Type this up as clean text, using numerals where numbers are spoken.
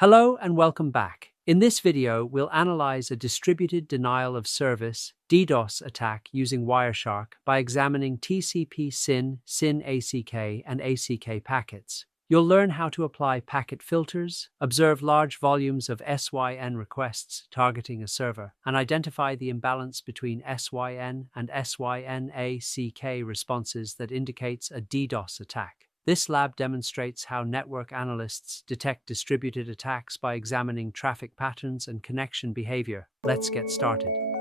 Hello and welcome back. In this video, we'll analyze a distributed denial of service DDoS attack using Wireshark by examining TCP SYN, SYN ACK, and ACK packets. You'll learn how to apply packet filters, observe large volumes of SYN requests targeting a server, and identify the imbalance between SYN and SYN-ACK responses that indicates a DDoS attack. This lab demonstrates how network analysts detect distributed attacks by examining traffic patterns and connection behavior. Let's get started.